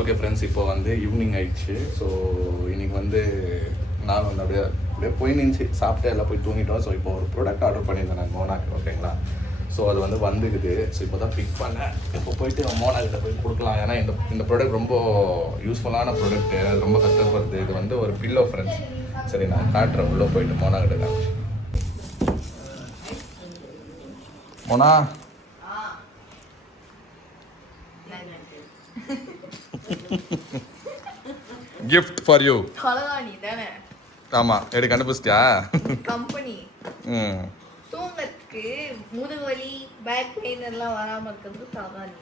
Okay friends, இப்போ வந்து evening ஆயிடுச்சு. ஸோ இன்னைக்கு வந்து நான் வந்து அப்படியே அப்படியே போய் நின்று சாப்பிட்டு எல்லாம் போய் தூங்கிட்டோம். ஸோ இப்போ ஒரு ப்ராடக்ட் ஆர்டர் பண்ணியிருந்தேன் நான் மோனாக்கு. ஓகேங்களா? ஸோ அது வந்து வந்துக்குது. ஸோ இப்போ தான் பிக் பண்ணேன். இப்போ போயிட்டு மோனாக்கிட்ட போய் கொடுக்கலாம். ஏன்னா இந்த ப்ராடக்ட் ரொம்ப யூஸ்ஃபுல்லான ப்ராடக்ட்டு. அது ரொம்ப கஷ்டப்படுது. இது வந்து ஒரு பில்லோ ஃப்ரெண்ட்ஸ். சரி, நான் காட்டுறேன். உள்ளே போயிட்டு மோனாக்கிட்ட காமிச்சு. Mona, gift for you. கலவாணி தானே? ஆமா, எடு கண்டுபிடிச்சிட்டியா? கம்பெனி தூங்கறதுக்கு முதுகு வலி, பேக் பெயின் எல்லாம் வராம இருக்கிறது கலவாணி.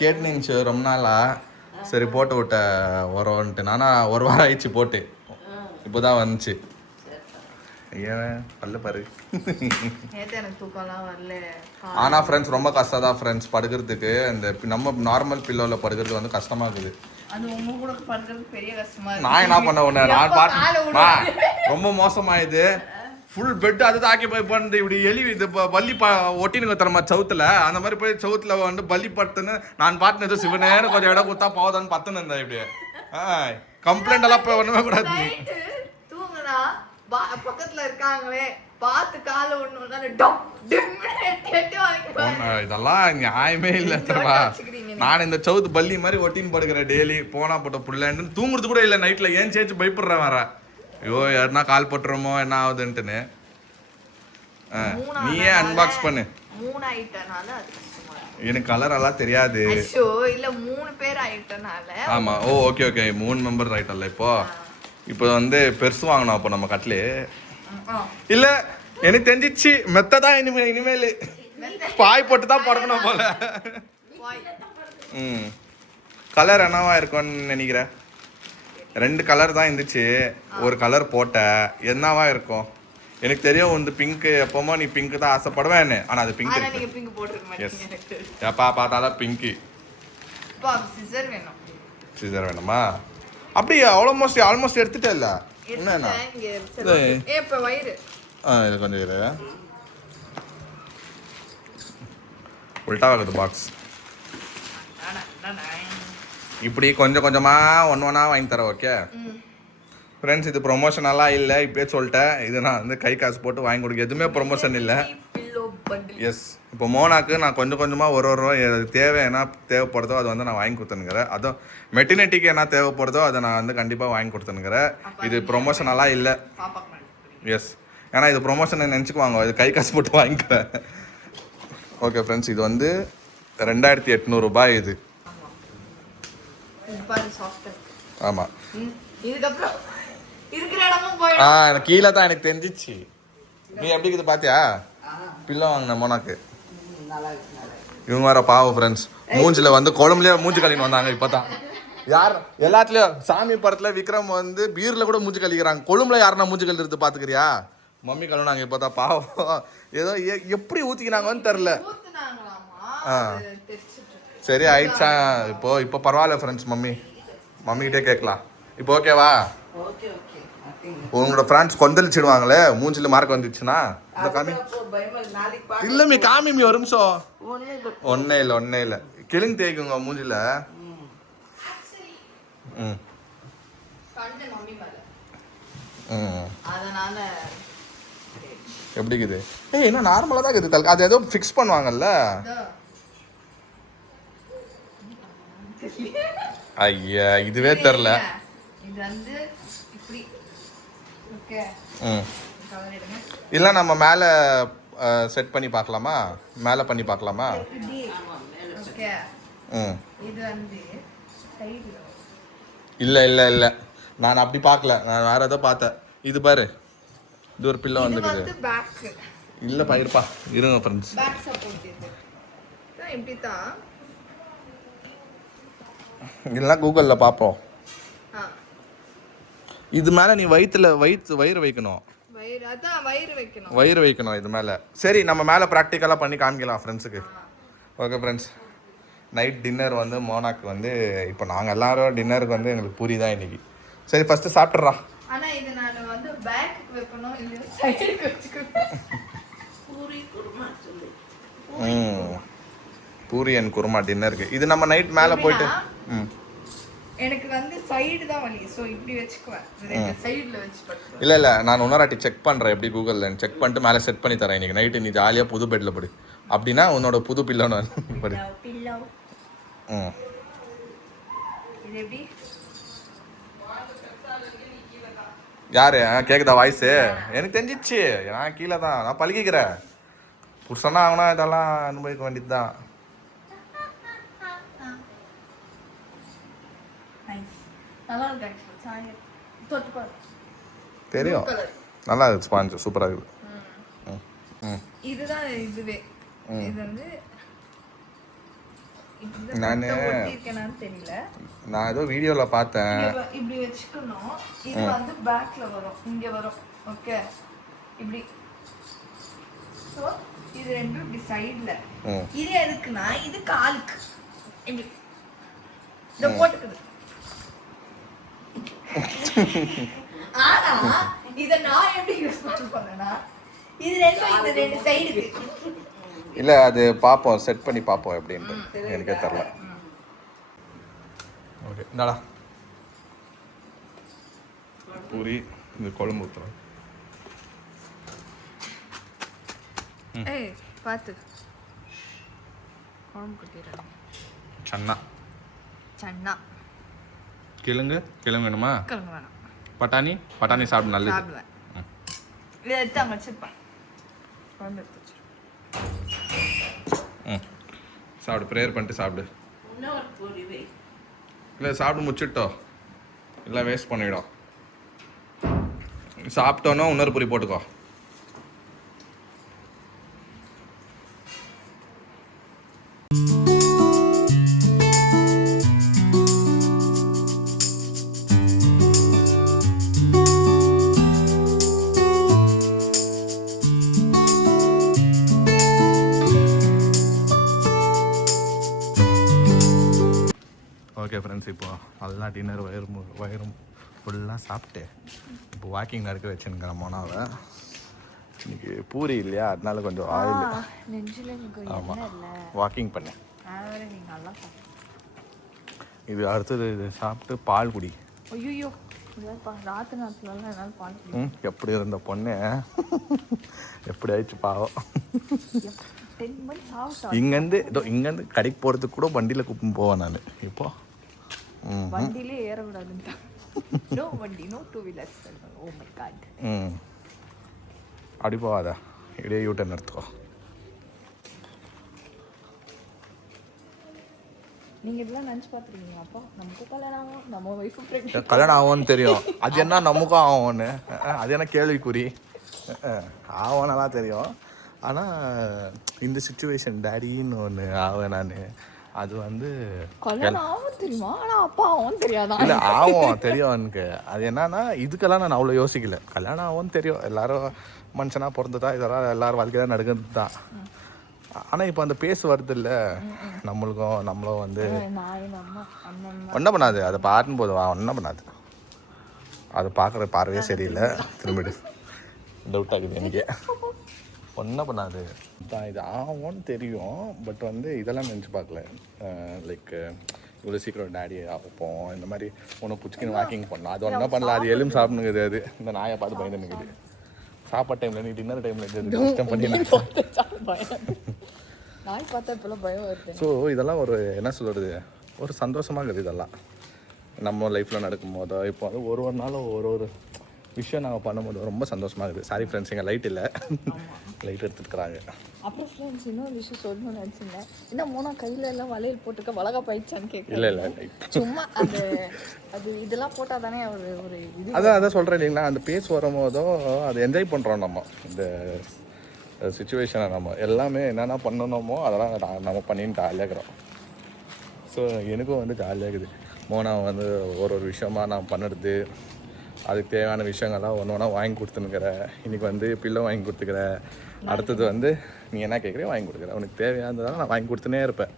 கேட்டுனுச்சு ரொம்ப நாளா. சரி போட்டு விட்ட வரோன்ட்டு. நானா ஒரு வாரம் ஆயிடுச்சு போட்டு. இப்போதான் வந்துச்சு. ஏன் பல்ல பாரு. நேத்து எனக்கு தூக்கம்லாம் வரல. ஆனா ஃப்ரெண்ட்ஸ் ரொம்ப கஷ்டம் தான் ஃப்ரெண்ட்ஸ் படுக்கிறதுக்கு. இந்த நம்ம நார்மல் பில்லோவில் படுக்கிறது வந்து கஷ்டமா இருக்குது. அது உங்க கூட படுக்கிறது பெரிய கஷ்டமா இருக்கு. நான் என்ன பண்ண உடனே நான் பாட்டு ரொம்ப மோசமாயுது. ஃபுல் பெட் அது தாக்கி போய் பண்ணு இப்படி எலி இது பள்ளி ஒட்டினுங்க தரமா சவுத்துல அந்த மாதிரி போய் சவுத்துல வந்து பள்ளி படுத்துன்னு நான் பாட்டுன்னு ஏதோ சிவனேன்னு கொஞ்சம் இடம் கொடுத்தா போதான்னு பத்துன்னு இருந்தேன். இப்படி கம்ப்ளைண்ட் எல்லாம் போய் ஒண்ணுமே கூடாது. தூங்குனா பக்கத்துல இருக்காங்களே பார்த்து கால இதெல்லாம் நியாயமே இல்லை தரவா. நான் இந்த சவுத்து பள்ளி மாதிரி ஒட்டின்னு படுக்கிறேன் டெய்லி. போனா போட்ட புள்ளன்னு தூங்குறது கூட இல்லை. நைட்ல ஏன் சேர்த்து பயப்படுறேன் வேற. ஐயோ யாருன்னா கால் போட்டுறோமோ என்ன ஆகுதுன்ட்டுன்னு. நீயே அன்பாக்ஸ் பண்ணு. எனக்கு கலர் எல்லாம் தெரியாது. இல்ல 3 பேர் ஆயிட்டனால. ஆமா. ஓ ஓகே ஓகே 3 மெம்பர் ஆயிட்டல்ல. இப்போ வந்து பெருசு வாங்கணும். அப்போ நம்ம கட்லு இல்ல எனக்கு தெரிஞ்சிச்சு மெத்ததான் இனிமேல் பாய் போட்டு தான் படுக்கணும் போல. கலர் என்னவா இருக்கும்னு நினைக்கிறேன். 2 கலர் தான் இருந்துச்சு. ஒரு கலர் போட்ட என்னவா இருக்கும் எனக்கு தெரியும். வந்து பிங்க் எப்பவுமே நீ பிங்க் தான் ஆசைப்படுவேன்னு. ஆனா அது பிங்க் எப்பா பார்த்தாலும் பிங்க். சிசர் வேணுமா? அப்படி ஆல்மோஸ்ட் எடுத்துட்டே இல்ல. என்னன்னா இது கொஞ்சம் இரு. உல்டா ஆகுது பாக்ஸ். இப்படி கொஞ்சம் கொஞ்சமா ஒன்னா வாங்கி தரேன். ஓகே ஃப்ரெண்ட்ஸ், இது ப்ரொமோஷனெல்லாம் இல்லை. இப்பயே சொல்லிட்டேன். இது நான் வந்து கை காசு போட்டு வாங்கி கொடுக்க எதுவுமே ப்ரொமோஷன் இல்லை. எஸ், இப்போ மோனாக்கு நான் கொஞ்சம் கொஞ்சமாக ஒரு தேவை என்ன தேவைப்படுதோ அது வந்து நான் வாங்கி கொடுத்துனுங்கிறேன். அதுவும் மெட்டினிட்டிக்கு என்ன தேவைப்படுதோ அதை நான் வந்து கண்டிப்பாக வாங்கி கொடுத்துனுங்கிறேன். இது ப்ரொமோஷனெல்லாம் இல்லை. எஸ், ஏன்னா இது ப்ரொமோஷனை நினச்சிக்குவாங்க. இது கை காசு போட்டு வாங்கிக்கிறேன். ஓகே ஃப்ரெண்ட்ஸ், இது வந்து 2800 ரூபாய். இது ஆமாம். கீழே தான் எனக்கு தெரிஞ்சிச்சு. நீ எப்படி இருக்குது பார்த்தியா? பில்லோ வாங்கின மோனாக்கு. இவங்க வேற பாவம் ஃப்ரெண்ட்ஸ். மூஞ்சில வந்து குழம்புலேயே மூஞ்சி கழின்னு வந்தாங்க. இப்போ தான் யார் எல்லாத்துலேயும் சாமி படத்தில் விக்ரம் வந்து பீரில் கூட மூஞ்சி கழிக்கிறாங்க. கொழும்புல யாருன்னா மூஞ்சி கழிறது பார்த்துக்கிறியா? மம்மி கழுவுனாங்க. இப்போ தான் பாவம் ஏதோ எப்படி ஊற்றிக்கிறாங்கன்னு தெரில. சரி ஆயிடுச்சா? இப்போ பரவாயில்ல ஃப்ரெண்ட்ஸ். மம்மிக்கிட்டே கேட்கலாம். இப்போ ஓகேவா? உங்களோட ஃப்ரெண்ட்ஸ் கொந்தளிச்சிடுவாங்களே மூஞ்சில மார்க் வந்துச்சுன்னா. இந்த காமி இல்ல காமி ஒரு நிமிஷம். ஒன்னே இல்லை கிளிங் தேய்க்குங்க மூஞ்சில. எப்படி இருக்குது? இன்னும் நார்மலா தான் இருக்குது. அது ஏதோ ஃபிக்ஸ் பண்ணுவாங்கல்ல. ஐயா இதுவே தெரில. இல்லை நம்ம மேலே செட் பண்ணி பார்க்கலாமா? மேலே பண்ணி பார்க்கலாமா? இல்லை நான் அப்படி பார்க்கல. நான் வேற ஏதோ பார்த்தேன். இது பாரு, இது ஒரு பில்லோ வந்துருக்குது. இல்லைப்பா இருப்பா இருங்க ஃப்ரெண்ட்ஸ். இல்லைனா கூகுளில் பார்ப்போம். இது மேலே நீ வயிறு வைக்கணும். இது மேலே. சரி நம்ம மேலே ப்ராக்டிக்கலாக பண்ணி காமிக்கலாம் ஃப்ரெண்ட்ஸுக்கு. ஓகே ஃப்ரெண்ட்ஸ், நைட் டின்னர் வந்து மோனாக்கு வந்து இப்போ நாங்கள் எல்லாரும் டின்னருக்கு வந்து எங்களுக்கு பூரி தான் இன்னைக்கு. சரி ஃபஸ்ட்டு சாப்பிட்றா. பூரி அண்ட் குருமா டின்னருக்கு. இது நம்ம நைட் மேலே போயிட்டு எனக்கு வந்து சைடு தான் வலி ஸோ இப்படி வச்சுக்குவேன் ரெண்டு சைடில் வச்சு படுத்துவேன். இல்லை நான் இன்னொரு செக் பண்ணுறேன் எப்படி கூகுளில் செக் பண்ணிட்டு மேலே செட் பண்ணி தரேன் இன்னைக்கு நைட்டு. நீ ஜாலியாக புது பெட்டில் படு. அப்படின்னா உன்னோட புது பில்லோ நான் படு. பில்லோ ம் இது எப்படி யாரு கேட்குதா வாய்ஸு? எனக்கு தெரிஞ்சிச்சு, நான் கீழே தான், நான் பழகிக்கிறேன். புருஷனா ஆகணும், இதெல்லாம் அனுபவிக்க வேண்டியது தான். நல்லா இருக்கு ஆக்சுவலி சாயங்காலம் தொட்டு பாரு. தெரியும், நல்லா இருக்கு, ஸ்பாஞ்சு சூப்பராக இருக்குது. இதுதான் இதுவே. இது வந்து நான் தெரியல, நான் ஏதோ வீடியோவில் பார்த்தேன். இப்படி வச்சுக்கணும். இது வந்து பேக்ல வரும், இங்க வரும். ஓகே இப்படி. ஸோ இது ரெண்டும் இப்படி சைடில். இது எதுக்குன்னா இது காலுக்கு இப்படி இதை போட்டுக்குது. ஆனா இதை நான் எப்படி யூஸ் பண்ணுவேன்னா இது ரெண்டு சைடுக்கு. இல்லை அது பார்ப்போம், செட் பண்ணி பார்ப்போம் எப்படின்ட்டு. எனக்கே தெரில. ஓகே இந்தாடா பூரி, இந்த குழம்பு ஊற்றுறோம். ஏய் பார்த்து குழம்பு கொட்டிடுறாங்க. சன்னா சன்னா கிழங்கு வேணுமா? கிழங்கு வேணாம். பட்டாணி சாப்பிடு, நல்லது. சாப்பிடுவேன். இதை எடுத்து அங்கே வச்சுருப்பேன். குழம்பு எடுத்து வச்சிருப்பேன். சாப்பிடு, ப்ரேயர் பண்ணிட்டு சாப்பிடு. இல்லை சாப்பிட்டு முடிச்சுட்டோ, இல்லை வேஸ்ட் பண்ணிவிடும். சாப்பிட்டோன்னா இன்னொரு பொரி போட்டுக்கோ. ஓகே ஃப்ரெண்ட்ஸ், இப்போ நல்லா டின்னர் வயிறும் ஃபுல்லாக சாப்பிட்டு இப்போ வாக்கிங் நடக்க வச்சுருக்கிறேன் மோனாவை. இன்னைக்கு பூரி இல்லையா, அதனால கொஞ்சம் ஆயில். ஆமாம், வாக்கிங் பண்ணேன். இது அடுத்தது இது சாப்பிட்டு பால் குடி. ஐயோ ராத்திரி நேரத்துலலாம் என்னால் பால் குடி. எப்படி இருந்த பொண்ணு எப்படி ஆயிடுச்சு பாவம். 10 months ஆகுது. இங்கேருந்து கடைக்கு போகிறதுக்கு கூட வண்டியில் கூப்பிட்டு போவேன் நான். இப்போ வண்டியிலே ஏற விடாதுன்னு. நோ வண்டி, no two wheelers. Oh my god. அப்படி போகாதா, இடையே யூட்டன் எடுத்துக்கோ. நீங்க இதெல்லாம் நினச்சி பார்த்துருக்கீங்க? அப்பா நமக்கு கல்யாணம் ஆகும், நம்ம ஒய்ஃபு ப்ரெக்னென்ட். கல்யாணம் ஆகும்னு தெரியும், அது என்ன நமக்கும் ஆகும்னு, அது என்ன கேள்விக்குறி. ஆகும்னெல்லாம் தெரியும். ஆனால் இந்த சுச்சுவேஷன் டேடின்னு ஒன்று ஆவேன் நான். அது வந்து கல்யாணம் ஆகும் தெரியுமா, ஆனால் அப்பா ஆகும் தெரியாதான். இல்லை ஆகும் தெரியும் எனக்கு. அது என்னன்னா இதுக்கெல்லாம் நான் அவ்வளோ யோசிக்கல. கல்யாணம் ஆகும்னு தெரியும், எல்லாரும் மனுஷனாக பிறந்ததா, இதெல்லாம் எல்லாரும் வாழ்க்கையாக நடக்கிறது தான். ஆனால் இப்போ அந்த பேசு வருது இல்லை நம்மளும் வந்து ஒன்றும் பண்ணாது. அதை பார்க்கும் போது ஒன்றும் பண்ணாது. அதை பார்க்குற பார்வையே சரியில்லை. திரும்பிடு டவுட் ஆகுது எனக்கு. ஒன்றும் பண்ணாது தான், இது ஆகும்னு தெரியும். பட் வந்து இதெல்லாம் நினச்சி பார்க்கல. லைக் இவ்வளோ சீக்கிரம் டேடி ஆப்போம், இந்த மாதிரி ஒன்று புச்சுக்கின்னு வாக்கிங் பண்ணலாம், அது ஒன்றும் பண்ணல. அது எலும்பு சாப்பிடுங்குது. அது இந்த நாயை பார்த்து பயந்து நிற்குது. சாப்பாடு டைமில், நீ டின்னர் டைமில் கஷ்டம் பண்ணி நாய் பார்த்தா இப்போலாம் பயம் வருது. ஸோ இதெல்லாம் ஒரு என்ன சொல்கிறது, ஒரு சந்தோஷமாக இருக்குது. இதெல்லாம் நம்ம லைஃப்பில் நடக்கும்போதோ இப்போ வந்து ஒரு நாளும் ஒரு விஷயம் நாங்கள் பண்ணும்போது ரொம்ப சந்தோஷமாக இருக்குது. சாரி ஃப்ரெண்ட்ஸ், எங்கள் லைட் இல்லை, லைட் எடுத்துருக்குறாங்க. அப்புறம் ஃப்ரெண்ட்ஸ் இன்னொரு விஷயம் சொல்லணும்னு நினச்சிங்க. என்ன மோனா கையில் எல்லாம் வளையல் போட்டுக்க வளகா போயிடுச்சான்னு கேட்க. இல்லை சும்மா அது இதெல்லாம் போட்டால் தானே ஒரு இது. அதான் சொல்கிறேன் இல்லைங்களா, அந்த பேஸ் வரும்போதோ அது என்ஜாய் பண்ணுறோம். நம்ம இந்த சுச்சுவேஷனை நம்ம எல்லாமே என்னென்ன பண்ணணுமோ அதெல்லாம் நம்ம பண்ணின்னு ஜாலியாக இருக்கிறோம். ஸோ எனக்கும் வந்து ஜாலியாக இருக்குது. மோனா வந்து ஒரு விஷயமாக நான் பண்ணுறது, அதுக்கு தேவையான விஷயங்கள்லாம் ஒன்று வாங்கி கொடுத்துனுக்கிற. இன்றைக்கி வந்து பில்லோ வாங்கி கொடுத்துக்கிற. அடுத்தது வந்து நீ என்ன கேட்குறியோ வாங்கி கொடுக்குற. உனக்கு தேவையானதால் நான் வாங்கி கொடுத்துனே இருப்பேன்.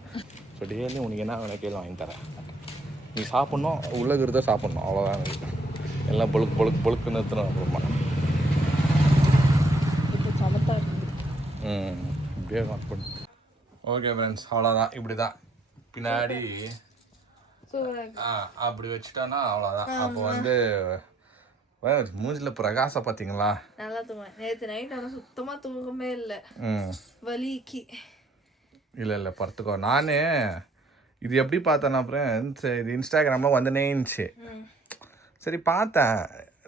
ஸோ டெய்லி உனக்கு என்ன வேணும் கேள்வி வாங்கி தரேன். நீ சாப்பிட்ணும், உள்ளகிறத சாப்பிட்ணும், அவ்வளோதான். எல்லாம் பொழுக்குன்னு நிறுத்தணும். அப்புறமா இப்படியே பண்ணு. ஓகே ஃப்ரெண்ட்ஸ், அவ்வளோதான். இப்படி தான் பின்னாடி அப்படி வச்சுட்டானா அவ்வளோதான். அப்போ வந்து மூஞ்சில பிரகாசம் பார்த்தீங்களா? நல்லா தூங்குவேன். நேற்று நைட் ஆனால் சுத்தமாக தூங்கமே இல்லை, வலிக்கு. இல்லை படுத்துக்கோ. நான் இது எப்படி பார்த்தேன்னா அப்புறம் இது இன்ஸ்டாகிராமில் வந்துனே இருந்துச்சு. சரி பார்த்தேன்,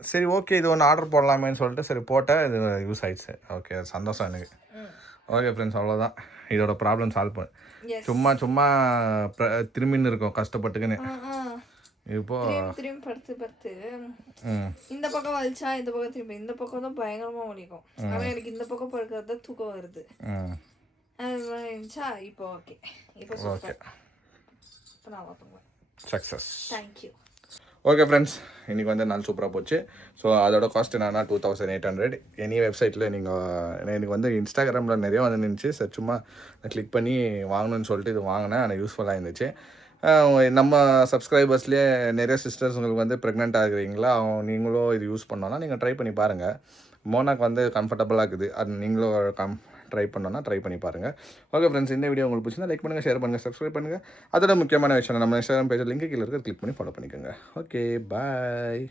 சரி ஓகே இது ஒன்று ஆர்டர் போடலாமேன்னு சொல்லிட்டு சரி போட்டேன். இது யூஸ் ஆயிடுச்சு. ஓகே சந்தோஷம் எனக்கு. ஓகே ஃப்ரெண்ட்ஸ், அவ்வளோதான் இதோட ப்ராப்ளம் சால்வ் பண்ணு. சும்மா திரும்பின்னு இருக்கோம் கஷ்டப்பட்டுக்குன்னு. இப்போ திரும்பி படுத்து இந்த பக்கம் வலிச்சா இந்த பக்கம் திரும்பி இந்த பக்கம் தான் பயங்கரமா வலிக்கும். ஆனா எனக்கு இந்த பக்கம் படுக்கிறது தான் தூக்கம் வருது. அது மாதிரி இருந்துச்சா. இப்போ ஓகே, இப்போ ஓகே, இப்போ நான் பார்த்துக்குவேன். சக்ஸஸ். தேங்க்யூ. ஓகே ஃப்ரெண்ட்ஸ், இன்றைக்கி வந்து நாள் சூப்பராக போச்சு. ஸோ அதோட காஸ்ட் என்னன்னா 2800. எனி வெப்சைட்டில் நீங்கள் எனக்கு வந்து இன்ஸ்டாகிராமில் நிறைய வந்து நின்றுச்சு. சார் சும்மா கிளிக் பண்ணி வாங்கணும்னு சொல்லிட்டு இது வாங்கினேன். ஆனால் யூஸ்ஃபுல்லாக இருந்துச்சு. நம்ம சப்ஸ்கிரைபர்ஸ்லேயே நிறைய சிஸ்டர்ஸ் உங்களுக்கு வந்து ப்ரெக்னென்ட் ஆகுறீங்களா, நீங்களும் இது யூஸ் பண்ணோன்னா நீங்கள் ட்ரை பண்ணி பாருங்கள். மோனாக்கு வந்து கம்ஃபர்டபுளாக இருக்குது. அது நீங்களும் ட்ரை பண்ணோன்னா ட்ரை பண்ணி பாருங்கள். ஓகே ஃப்ரெண்ட்ஸ், இந்த வீடியோ உங்களுக்கு பிடிச்சிருந்தா லைக் பண்ணுங்கள், ஷேர் பண்ணுங்கள், சப்ஸ்கிரைப் பண்ணுங்கள். அதோட முக்கியமான விஷயம் நம்ம இன்ஸ்டாகிராம் பேஜ் லிங்க் கீழே இருக்க கிளிக் பண்ணி ஃபாலோ பண்ணிக்கோங்க. Okay bye.